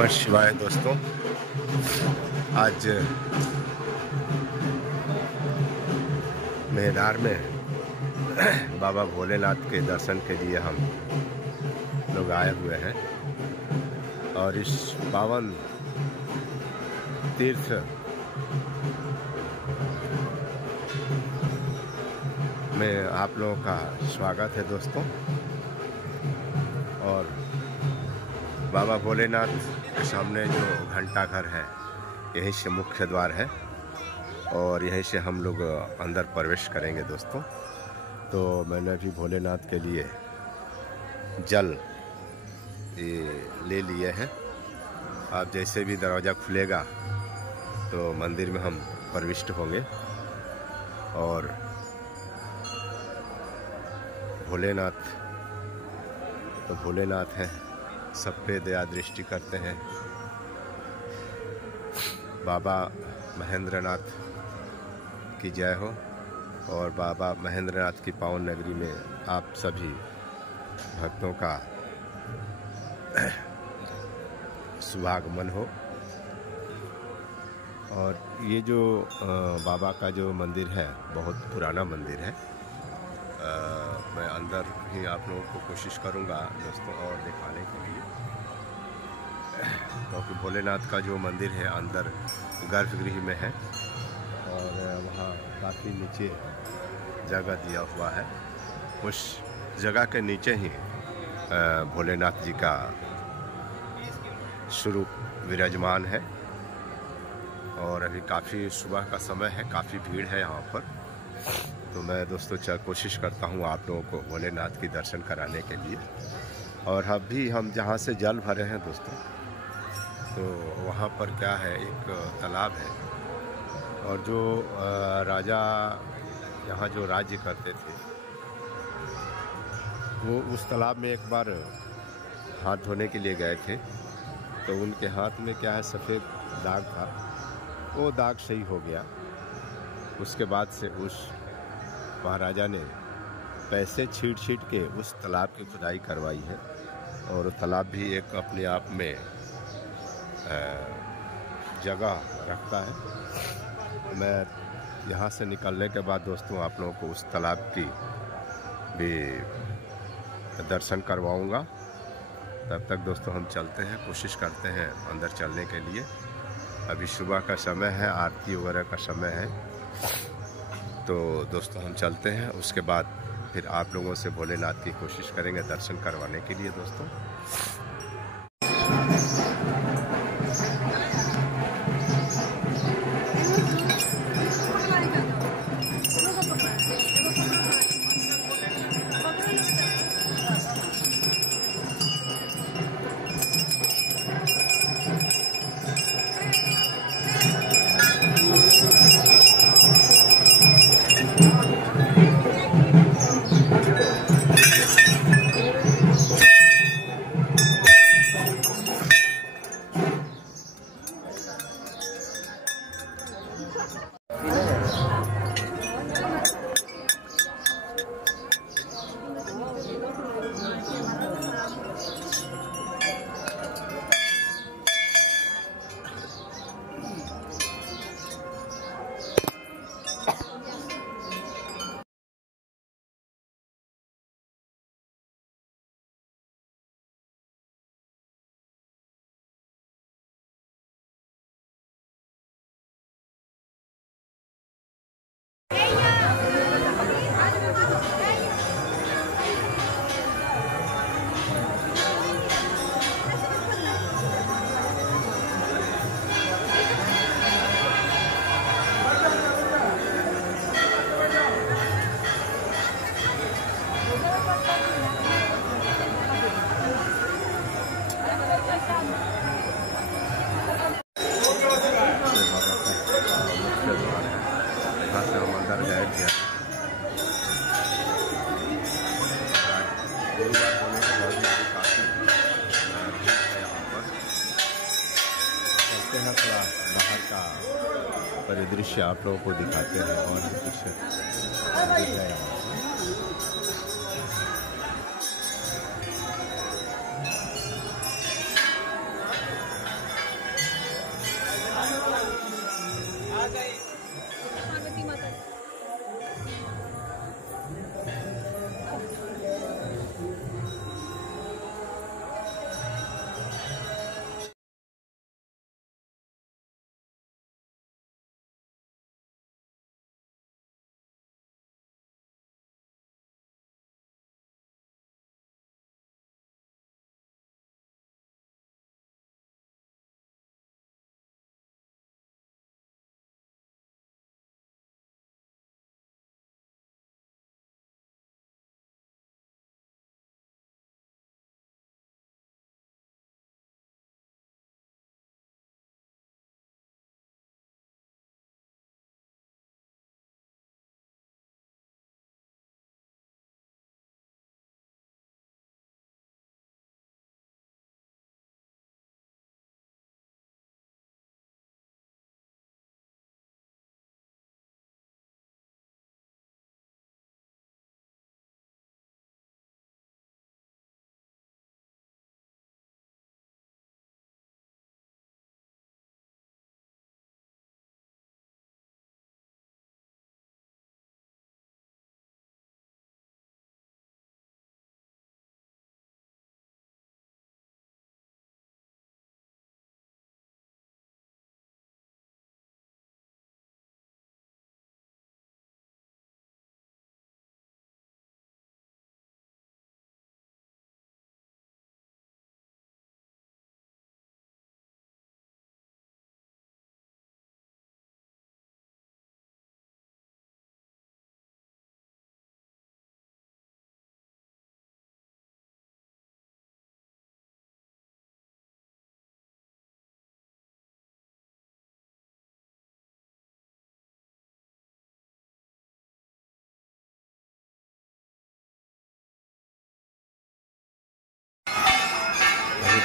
नमः शिवाय दोस्तों। आज मेहदार में बाबा भोलेनाथ के दर्शन के लिए हम लोग आए हुए हैं और इस पावन तीर्थ में आप लोगों का स्वागत है दोस्तों। और बाबा भोलेनाथ के सामने जो घंटा घर है, यहीं से मुख्य द्वार है और यहीं से हम लोग अंदर प्रवेश करेंगे दोस्तों। तो मैंने भी भोलेनाथ के लिए जल ले लिए हैं। आप जैसे भी दरवाज़ा खुलेगा तो मंदिर में हम प्रविष्ट होंगे और भोलेनाथ हैं, सब पे दया दृष्टि करते हैं। बाबा महेंद्रनाथ की जय हो और बाबा महेंद्रनाथ की पावन नगरी में आप सभी भक्तों का शुभागमन हो। और ये जो बाबा का जो मंदिर है बहुत पुराना मंदिर है। मैं अंदर ही आप लोगों को कोशिश करूंगा दोस्तों और दिखाने के लिए, क्योंकि भोलेनाथ का जो मंदिर है अंदर गर्भगृह में है और वहाँ काफ़ी नीचे जगह दिया हुआ है। उस जगह के नीचे ही भोलेनाथ जी का स्वरूप विराजमान है। और अभी काफ़ी सुबह का समय है, काफ़ी भीड़ है यहाँ पर। तो मैं दोस्तों कोशिश करता हूँ आप लोगों को भोलेनाथ की दर्शन कराने के लिए। और अभी हम जहाँ से जल भरे हैं दोस्तों, तो वहाँ पर क्या है, एक तालाब है और जो राजा यहाँ जो राज्य करते थे वो उस तालाब में एक बार हाथ धोने के लिए गए थे। तो उनके हाथ में क्या है, सफ़ेद दाग था, वो दाग सही हो गया। उसके बाद से उस महाराजा ने पैसे छीट के उस तालाब की खुदाई करवाई है और तालाब भी एक अपने आप में जगह रखता है। मैं यहाँ से निकलने के बाद दोस्तों आप लोगों को उस तालाब की भी दर्शन करवाऊँगा। तब तक दोस्तों हम चलते हैं, कोशिश करते हैं अंदर चलने के लिए। अभी सुबह का समय है, आरती वगैरह का समय है। तो दोस्तों हम चलते हैं, उसके बाद फिर आप लोगों से भोलेनाथ की कोशिश करेंगे दर्शन करवाने के लिए दोस्तों। थोड़ा बाहर का परिदृश्य आप लोगों को दिखाते हैं और कुछ दिख रहा है।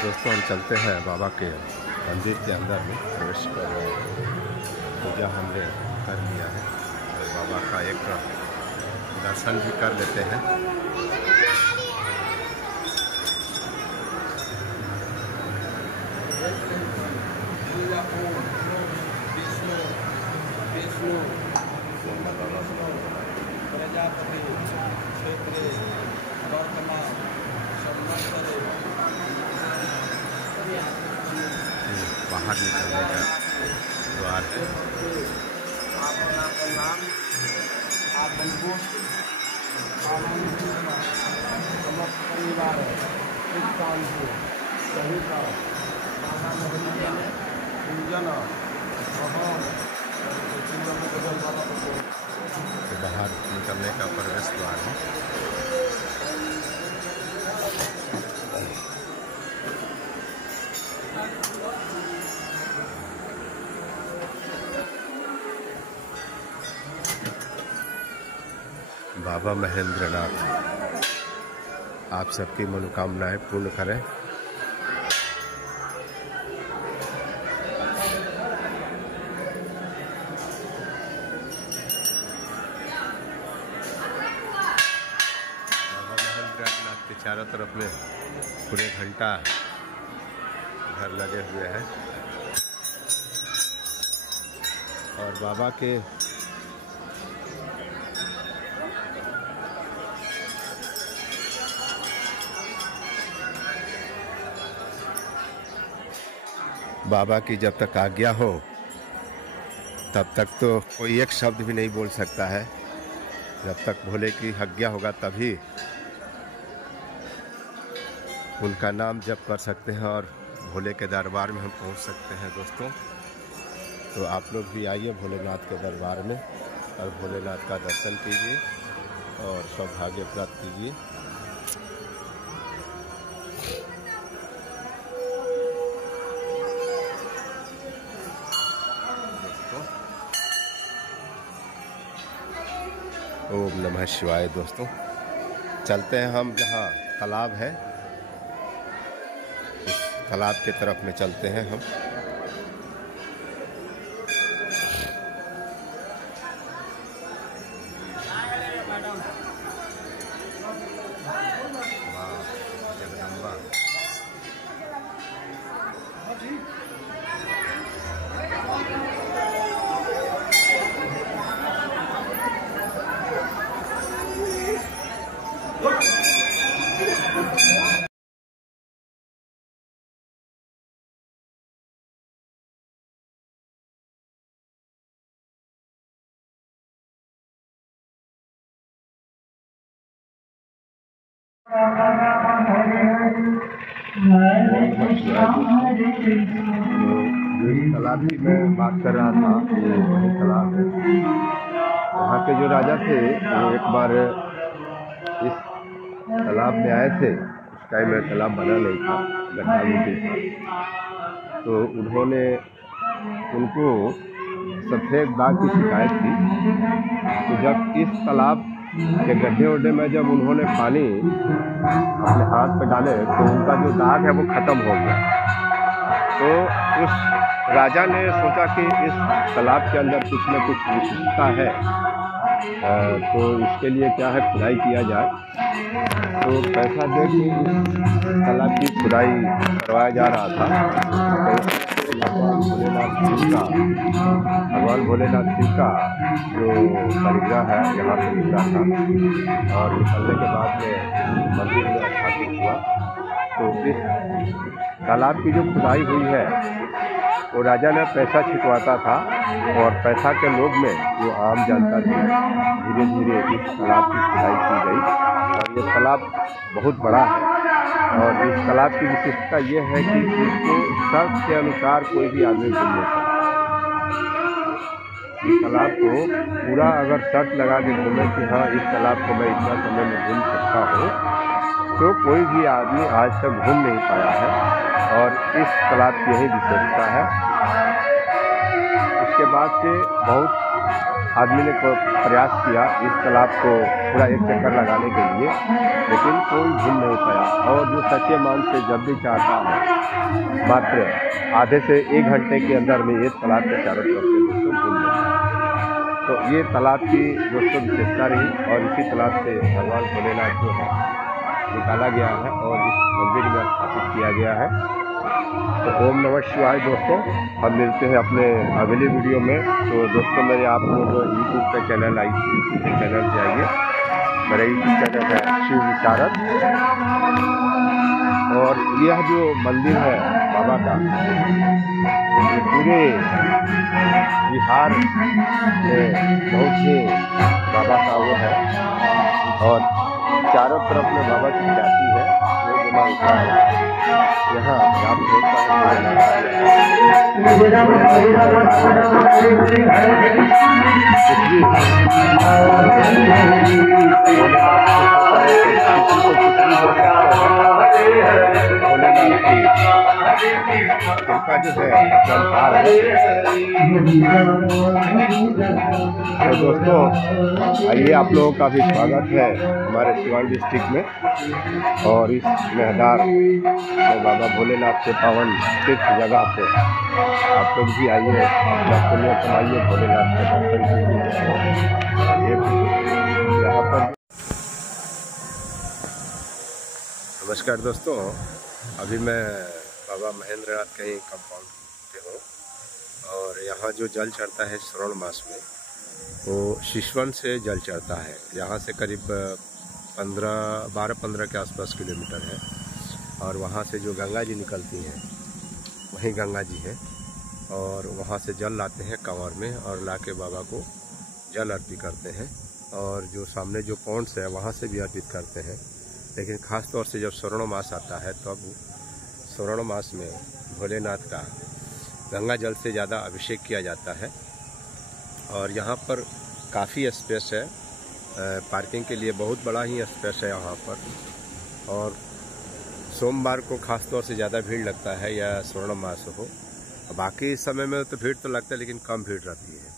दोस्तों हम चलते हैं बाबा के मंदिर के अंदर में, प्रवेश कर रहे हैं। पूजा हमने कर लिया है और बाबा का एक दर्शन भी कर लेते हैं। प्रजापति क्षेत्रे वर्तमान संवत्सरे बाहर निकलने का द्वार है। आपका नाम आपको समस्त परिवार इस काम को सही का पूजन तो बाहर निकलने का प्रवेश द्वार है। बाबा महेंद्रनाथ आप सबकी मनोकामनाएं पूर्ण करें। बाबा महेंद्रनाथ के चारों तरफ में पूरे घंटा घर लगे हुए हैं और बाबा के बाबा की जब तक आज्ञा हो तब तक तो कोई एक शब्द भी नहीं बोल सकता है। जब तक भोले की आज्ञा होगा तभी उनका नाम जप कर सकते हैं और भोले के दरबार में हम पहुंच सकते हैं। दोस्तों तो आप लोग भी आइए भोलेनाथ के दरबार में और भोलेनाथ का दर्शन कीजिए और सौभाग्य प्राप्त कीजिए। ओम नमः शिवाय। दोस्तों चलते हैं हम जहाँ तालाब है, इस तालाब के तरफ में चलते हैं हम। जगदम्बा तालाब की मैं बात कर रहा था, ये वही तालाब है। यहाँ के जो राजा थे वो एक बार इस तालाब में आए थे। उस टाइम में तालाब बना नहीं था, गड्ढा मिट्टी था। तो उन्होंने उनको सफ़ेद दाग की शिकायत की। तो जब इस तालाब के गड्ढे वड्ढे में जब उन्होंने पानी अपने हाथ पे डाले तो उनका जो दाग है वो ख़त्म हो गया। तो उस राजा ने सोचा कि इस तालाब के अंदर कुछ न कुछ विशेषता है, तो इसके लिए क्या है खुदाई किया जाए। तो पैसा दे के इस तालाब की खुदाई करवाया जा रहा था। तो भगवान भोलेनाथ जी का जो परिग्रह है यहाँ पे निकला था और निकलने के बाद में मंदिर में स्थापित हुआ। तो इस तालाब की जो खुदाई हुई है वो राजा ने पैसा छिटवाता था और पैसा के लोभ में जो आम जनता थी धीरे धीरे इस तालाब की खुदाई की गई। और ये तालाब बहुत बड़ा है और इस तालाब की विशेषता ये है कि इसको शर्त के अनुसार कोई भी आदमी घूम ले सकता है। इस तालाब को पूरा अगर शर्त लगा के घूमे कि हाँ इस तालाब को मैं इतना समय में घूम सकता हूँ, तो कोई भी आदमी आज तक घूम नहीं पाया है और इस तालाब की यही विशेषता है। उसके बाद से बहुत आदमी ने प्रयास किया इस तालाब को पूरा एक चक्कर लगाने के लिए, लेकिन कोई घूम नहीं पाया। और जो सच्चे मन से जब भी चाहता है मात्र आधे से 1 घंटे के अंदर में ये तालाब के चारों तरफ से दोस्तों घूम लेता है। तो ये तालाब की दोस्तों विशेषता रही और इसी तालाब से भगवान भोलेनाथ जो है निकाला गया है और इस मंदिर में स्थापित किया गया है। तो ओम नमः शिवाय दोस्तों, हम मिलते हैं अपने अगली वीडियो में। तो दोस्तों मेरे आप लोग यूट्यूब का चैनल यूट्यूब के चैनल जाइए, मेरा यूट्यूब चैनल है शिव विशारद। और यह जो मंदिर है बाबा का, ये पूरे बिहार में बहुत ही बाबा का वो है और चारों तरफ में बाबा की ख्याति है। वो जमा उठा है यहाँ आप कृपा जो है संसार है। तो दोस्तों आइए, आप लोगों का भी स्वागत है हमारे सिवान डिस्ट्रिक्ट में और इस मेहदार में बाबा भोलेनाथ के पावन तीर्थ जगह पे आप लोग भी आइए, अपना पुण्य कमाइए, भोलेनाथ के दर्शन कीजिए। यहाँ पर नमस्कार दोस्तों, अभी मैं बाबा महेंद्रनाथ के ही कंपाउंड पे हूँ और यहाँ जो जल चढ़ता है श्रावण मास में वो शिशवन से जल चढ़ता है। यहाँ से करीब 12-15 के आसपास किलोमीटर है और वहाँ से जो गंगा जी निकलती हैं वहीं गंगा जी हैं और वहाँ से जल लाते हैं कंवर में और लाके बाबा को जल अर्पित करते हैं। और जो सामने जो पॉन्ड्स है वहाँ से भी अर्पित करते हैं। लेकिन ख़ास तौर से जब श्रावण मास आता है तब श्रावण मास में भोलेनाथ का गंगा जल से ज़्यादा अभिषेक किया जाता है। और यहाँ पर काफ़ी स्पेस है, पार्किंग के लिए बहुत बड़ा ही स्पेस है यहाँ पर। और सोमवार को ख़ास तौर से ज़्यादा भीड़ लगता है या श्रावण मास हो, बाकी समय में तो भीड़ तो लगता है लेकिन कम भीड़ रहती है।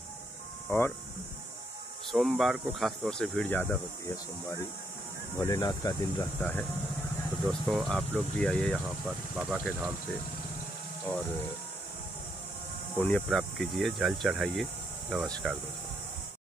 और सोमवार को ख़ास तौर से भीड़ ज़्यादा होती है, सोमवारी भोलेनाथ का दिन रहता है। तो दोस्तों आप लोग भी आइए यहाँ पर बाबा के धाम से और पुण्य प्राप्त कीजिए, जल चढ़ाइए। नमस्कार दोस्तों।